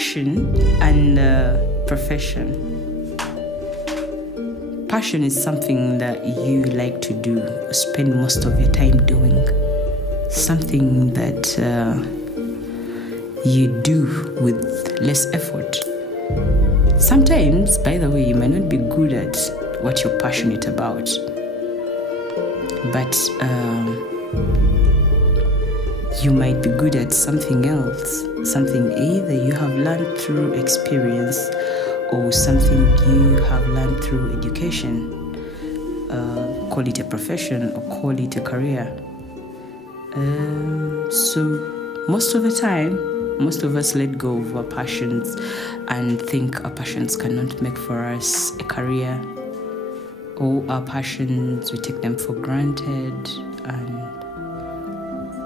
Passion and profession. Passion is something that you like to do, spend most of your time doing. Something that you do with less effort. Sometimes, by the way, you might not be good at what you're passionate about, but you might be good at something else, something either you have learned through experience or something you have learned through education. Call it a profession or call it a career. So most of the time, most of us let go of our passions and think our passions cannot make for us a career, or our passions, we take them for granted, and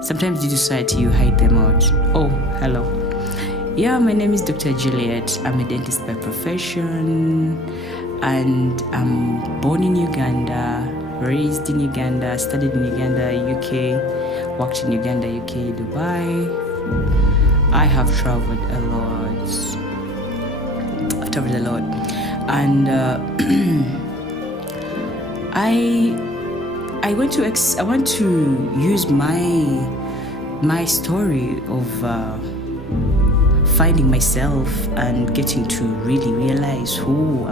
sometimes due to society, you hide them out. Oh, hello. Yeah, my name is Dr. Juliet. I'm a dentist by profession, and I'm born in Uganda, raised in Uganda, studied in Uganda, UK, worked in Uganda, UK, Dubai. I have traveled a lot. And I want to use my story of finding myself and getting to really realize who I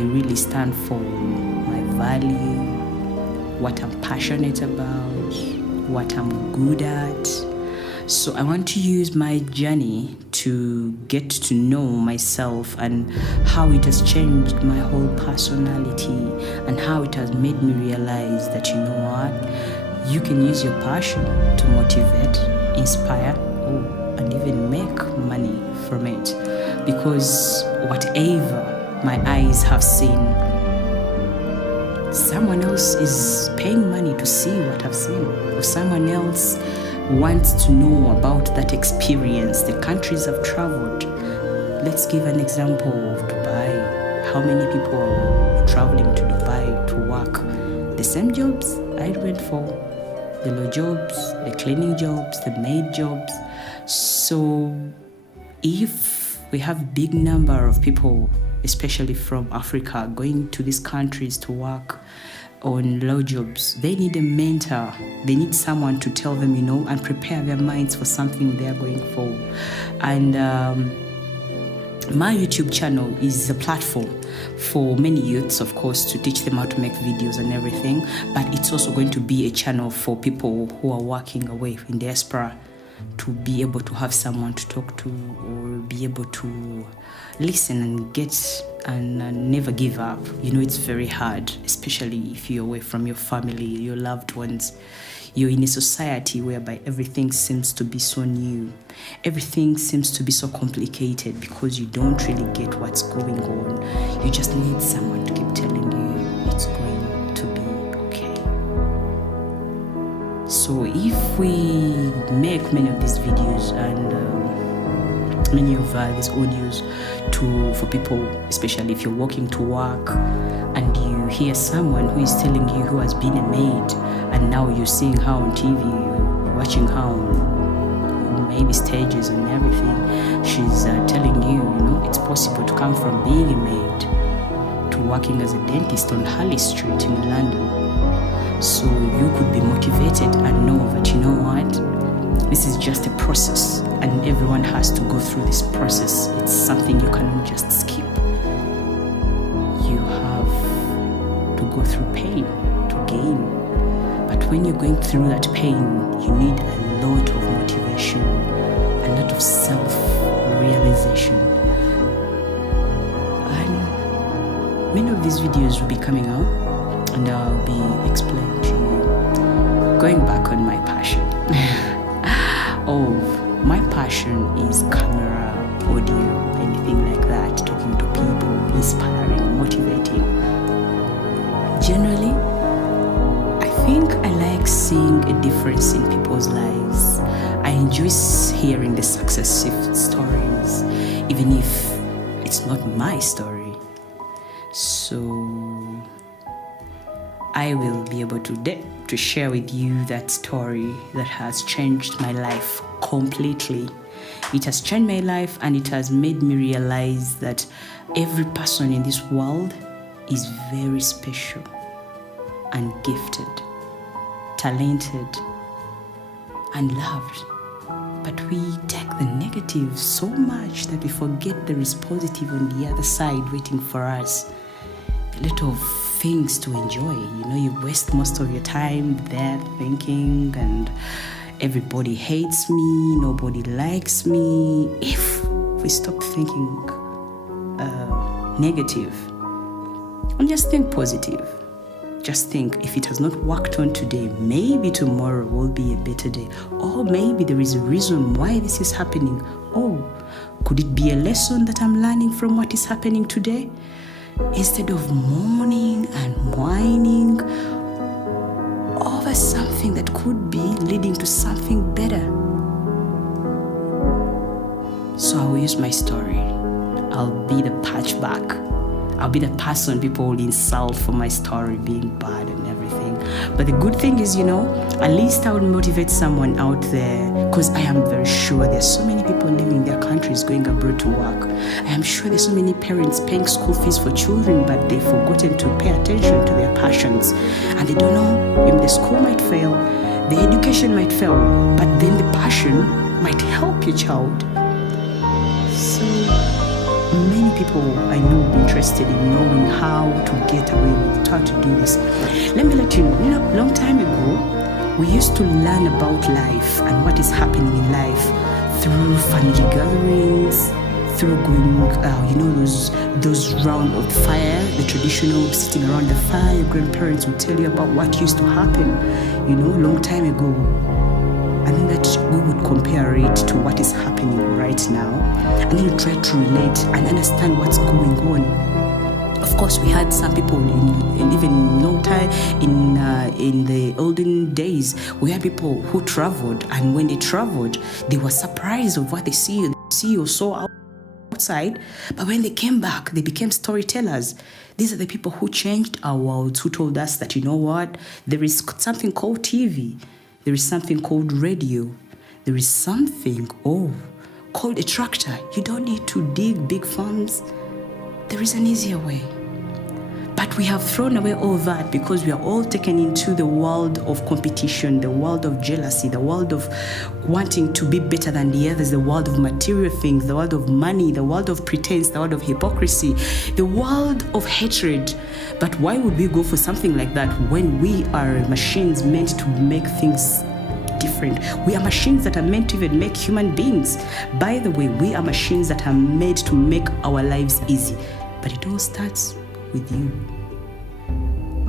really stand for, my value, what I'm passionate about, what I'm good at. So I want to use my journey to get to know myself and how it has changed my whole personality and how it has made me realize that, you know what, you can use your passion to motivate, inspire, and even make money from it. Because whatever my eyes have seen, someone else is paying money to see what I've seen, or someone else wants to know about that experience, the countries I've traveled. Let's give an example of Dubai. How many people are traveling to Dubai to work the same jobs I went for? The law jobs, the cleaning jobs, the maid jobs. So if we have a big number of people, especially from Africa, going to these countries to work on law jobs, they need a mentor. They need someone to tell them, and prepare their minds for something they're going for. And my YouTube channel is a platform for many youths, of course, to teach them how to make videos and everything. But it's also going to be a channel for people who are working away in diaspora, to be able to have someone to talk to, or be able to listen and get and never give up. It's very hard, especially if you're away from your family, your loved ones. You're in a society whereby everything seems to be so new. Everything seems to be so complicated because you don't really get what's going on. You just need someone to keep telling you it's going to be okay. So if we make many of these videos and many of these audios for people, especially if you're walking to work and you hear someone who is telling you who has been a maid, and now you're seeing her on TV, you're watching her on maybe stages and everything, she's telling you, it's possible to come from being a maid to working as a dentist on Harley Street in London. So you could be motivated and know that, you know what, this is just a process, and everyone has to go through this process. It's something you cannot just skip. You have to go through pain to gain. But when you're going through that pain, you need a lot of motivation, a lot of self-realization. And many of these videos will be coming out, and I'll be explaining to you, going back on my passion. My passion is camera, audio, anything like that, talking to people, inspiring, motivating. Generally, I think I like seeing a difference in people's lives. I enjoy hearing the success stories, even if it's not my story. So I will be able to share with you that story that has changed my life completely. It has changed my life, and it has made me realize that every person in this world is very special and gifted, talented, and loved. But we take the negative so much that we forget there is positive on the other side waiting for us. A lot of things to enjoy. You waste most of your time there thinking, and everybody hates me, nobody likes me. If we stop thinking negative and just think positive, just think, if it has not worked on today, maybe tomorrow will be a better day. Or maybe there is a reason why this is happening. Oh, could it be a lesson that I'm learning from what is happening today? Instead of mourning and whining over something that could be leading to something better. So I will use my story. I'll be the patchback. I'll be the person people will insult for my story being bad and everything. But the good thing is, at least I will motivate someone out there, because I am very sure there's so many people living in their countries going abroad to work. I am sure there's so many parents paying school fees for children, but they've forgotten to pay attention to their passions. And they don't know if the school might fail, the education might fail, but then the passion might help your child. So many people I know will be interested in knowing how to get away with it, how to do this. Let me let you know, long time ago, we used to learn about life and what is happening in life through family gatherings, through going, those round of the fire, the traditional sitting around the fire. Your grandparents would tell you about what used to happen, long time ago. And then that we would compare it to what is happening right now, and then you try to relate and understand what's going on. Of course, we had some people in even long time in the olden days. We had people who traveled, and when they traveled, they were surprised of what they see or saw outside. But when they came back, they became storytellers. These are the people who changed our worlds, who told us that, there is something called TV. There is something called radio. There is something, called a tractor. You don't need to dig big farms. There is an easier way. But we have thrown away all that because we are all taken into the world of competition, the world of jealousy, the world of wanting to be better than the others, the world of material things, the world of money, the world of pretense, the world of hypocrisy, the world of hatred. But why would we go for something like that when we are machines meant to make things different? We are machines that are meant to even make human beings. By the way, we are machines that are made to make our lives easy. But it all starts with you.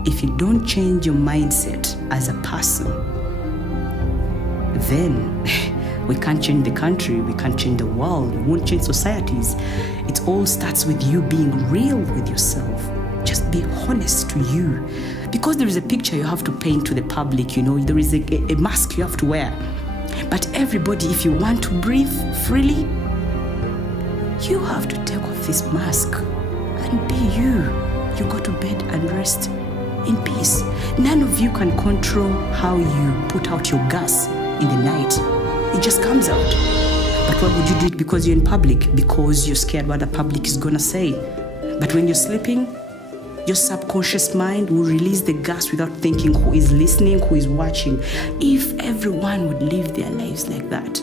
If you don't change your mindset as a person, then we can't change the country, we can't change the world, we won't change societies. It all starts with you being real with yourself. Just be honest to you. Because there is a picture you have to paint to the public, there is a mask you have to wear. But everybody, if you want to breathe freely, you have to take off this mask and be you. You go to bed and rest in peace. None of you can control how you put out your gas in the night. It just comes out. But why would you do it? Because you're in public, because you're scared what the public is gonna say. But when you're sleeping, your subconscious mind will release the gas without thinking who is listening, who is watching. If everyone would live their lives like that,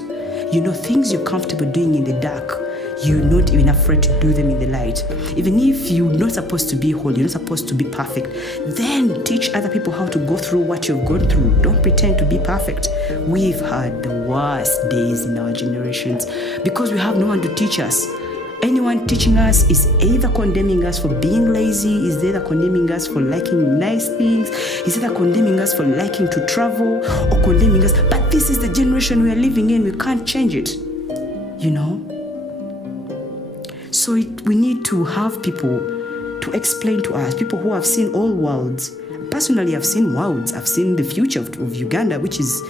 things you're comfortable doing in the dark, you're not even afraid to do them in the light. Even if you're not supposed to be holy, you're not supposed to be perfect, then teach other people how to go through what you've gone through. Don't pretend to be perfect. We've had the worst days in our generations because we have no one to teach us. Anyone teaching us is either condemning us for being lazy, is either condemning us for liking nice things, is either condemning us for liking to travel, or condemning us. But this is the generation we are living in. We can't change it, So we need to have people to explain to us, people who have seen all worlds. Personally, I've seen worlds. I've seen the future of Uganda, which is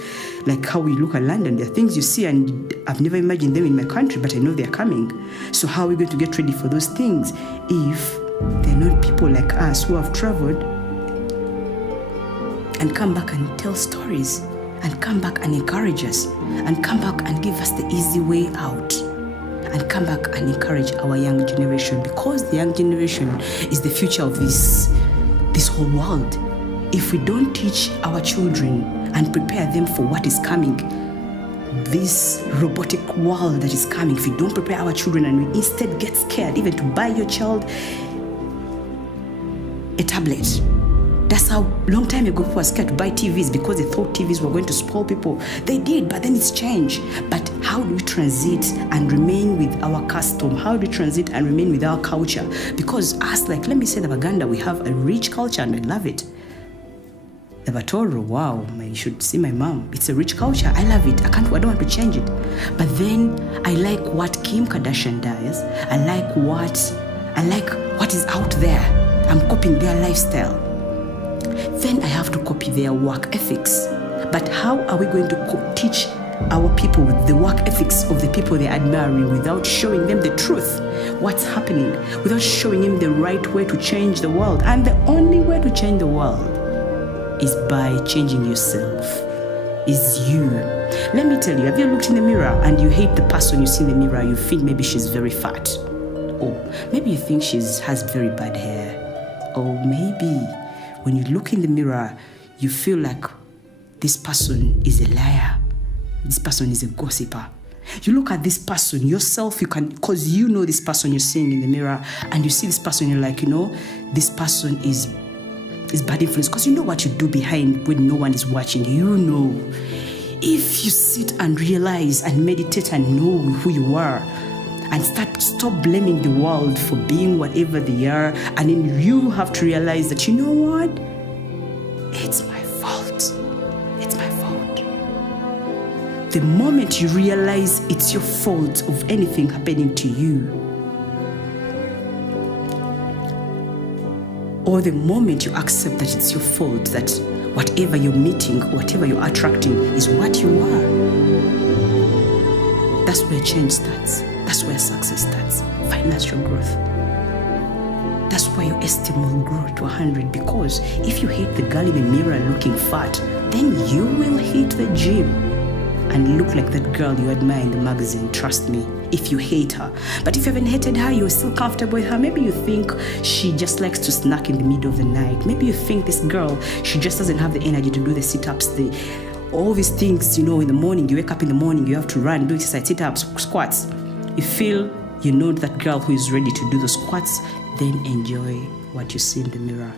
like how we look at London. There are things you see and I've never imagined them in my country, but I know they're coming. So how are we going to get ready for those things if they're not people like us who have traveled and come back and tell stories? and come back and encourage us, and come back and give us the easy way out, and come back and encourage our young generation, because the young generation is the future of this whole world. If we don't teach our children and prepare them for what is coming, this robotic world that is coming, if we don't prepare our children and we instead get scared even to buy your child a tablet. That's how long time ago people were scared to buy TVs because they thought TVs were going to spoil people. They did, but then it's changed. But how do we transit and remain with our custom? How do we transit and remain with our culture? Because us, like, let me say the Baganda, we have a rich culture and I love it. The Batoro, wow, you should see my mom. It's a rich culture. I love it. I don't want to change it. But then I like what Kim Kardashian does. I like what is out there. I'm copying their lifestyle. Then I have to copy their work ethics. But how are we going to teach our people the work ethics of the people they're admiring without showing them the truth, what's happening, without showing them the right way to change the world? And the only way to change the world is by changing yourself, is you. Let me tell you, have you looked in the mirror and you hate the person you see in the mirror? You think maybe she's very fat, or maybe you think she has very bad hair, or maybe when you look in the mirror, you feel like this person is a liar, this person is a gossiper. You look at this person, yourself, because you know this person you're seeing in the mirror, and you see this person, you're like, this person is bad influence, because you know what you do behind when no one is watching. You know. If you sit and realize and meditate and know who you are, and stop blaming the world for being whatever they are, and then you have to realize that, you know what? It's my fault. It's my fault. The moment you realize it's your fault of anything happening to you, or the moment you accept that it's your fault, that whatever you're meeting, whatever you're attracting is what you are, that's where change starts. That's where success starts. Financial growth. That's where your esteem will grow to 100, because if you hate the girl in the mirror looking fat, then you will hit the gym and look like that girl you admire in the magazine. Trust me, if you hate her. But if you haven't hated her, you're still comfortable with her. Maybe you think she just likes to snack in the middle of the night. Maybe you think this girl, she just doesn't have the energy to do the sit-ups, all these things, in the morning, you wake up in the morning, you have to run, do exercise, sit-ups, squats. You feel that girl who is ready to do the squats, then enjoy what you see in the mirror.